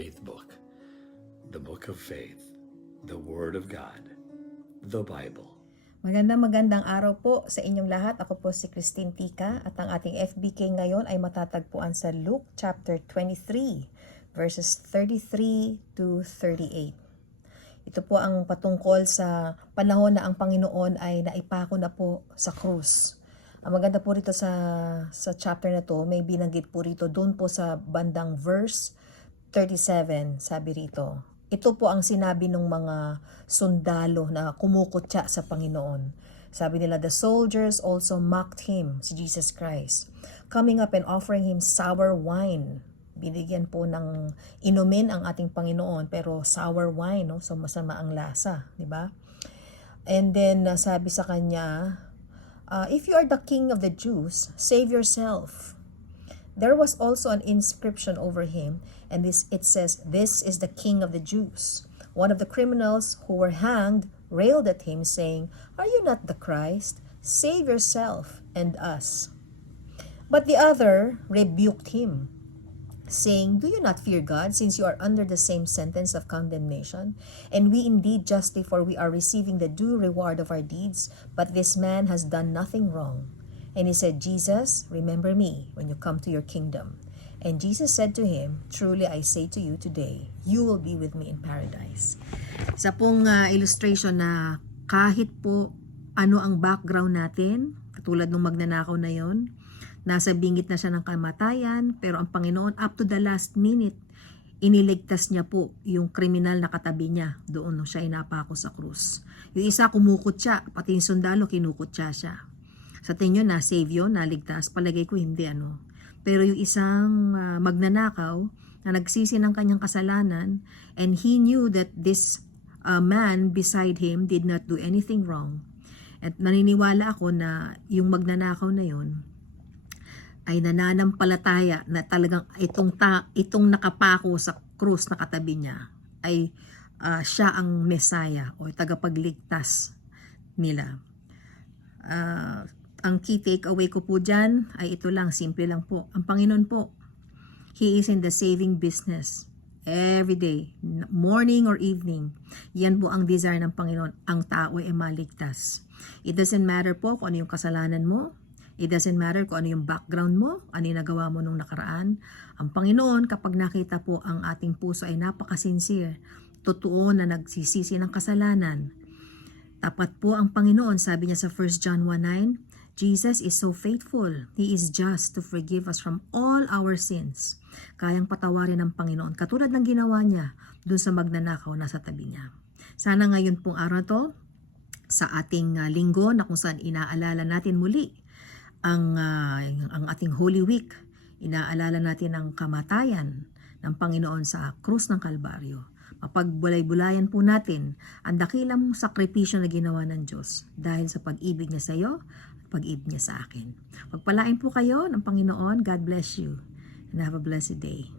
faith book, the book of faith, the Word of God, the Bible. Magandang araw po sa inyong lahat. Ako po si Christine Tika at ang ating FBK ngayon ay matatagpuan sa Luke chapter 23 verses 33 to 38. Ito po ang patungkol sa panahon na ang Panginoon ay naipako na po sa krus. Ang maganda po rito sa chapter na to, may binanggit po rito doon po sa bandang verse 37, sabi rito. Ito po ang sinabi ng mga sundalo na kumukutya sa Panginoon. Sabi nila, the soldiers also mocked him, si Jesus Christ, coming up and offering him sour wine. Binigyan po ng inumin ang ating Panginoon, pero sour wine, no? So masama ang lasa, di ba? And then sabi sa kanya, if you are the king of the Jews, save yourself. There was also an inscription over him, and it says, "This is the King of the Jews." One of the criminals who were hanged railed at him, saying, "Are you not the Christ? Save yourself and us." But the other rebuked him, saying, "Do you not fear God, since you are under the same sentence of condemnation? And we indeed justly, for we are receiving the due reward of our deeds, but this man has done nothing wrong." And he said, "Jesus, remember me when you come to your kingdom." And Jesus said to him, "Truly I say to you today, you will be with me in paradise." Sa pong illustration na kahit po ano ang background natin, katulad ng magnanakaw na yon, nasa bingit na siya ng kamatayan, pero ang Panginoon up to the last minute, iniligtas niya po yung kriminal na katabi niya doon nung siya inapako sa krus. Yung isa kumukutya, pati yung sundalo kinukutya siya. Sa tingin nyo, na-save yun, naligtas, palagay ko hindi ano. Pero yung isang magnanakaw na nagsisi ng kanyang kasalanan, and he knew that this man beside him did not do anything wrong. At naniniwala ako na yung magnanakaw na yun ay nananampalataya na talagang itong nakapako sa krus na katabi niya ay siya ang Messiah o tagapagligtas nila. Ang key takeaway ko po dyan ay ito lang, simple lang po. Ang Panginoon po, He is in the saving business. Every day, morning or evening, yan po ang desire ng Panginoon, ang tao ay maligtas. It doesn't matter po kung ano yung kasalanan mo. It doesn't matter kung ano yung background mo, ano yung nagawa mo nung nakaraan. Ang Panginoon, kapag nakita po ang ating puso ay napaka-sincere, totoo na nagsisisi ng kasalanan. Tapat po ang Panginoon, sabi niya sa 1 John 1:9, Jesus is so faithful. He is just to forgive us from all our sins. Kayang patawarin ng Panginoon, katulad ng ginawa niya dun sa magnanakaw na sa tabi niya. Sana ngayon pong araw to, sa ating linggo na kung saan inaalala natin muli ang ating Holy Week, inaalala natin ang kamatayan ng Panginoon sa krus ng Kalbaryo. Mapagbulay-bulayan po natin ang dakilang sakripisyo na ginawa ng Diyos dahil sa pag-ibig niya sa iyo at pag-ibig niya sa akin. Pagpalain po kayo ng Panginoon. God bless you and have a blessed day.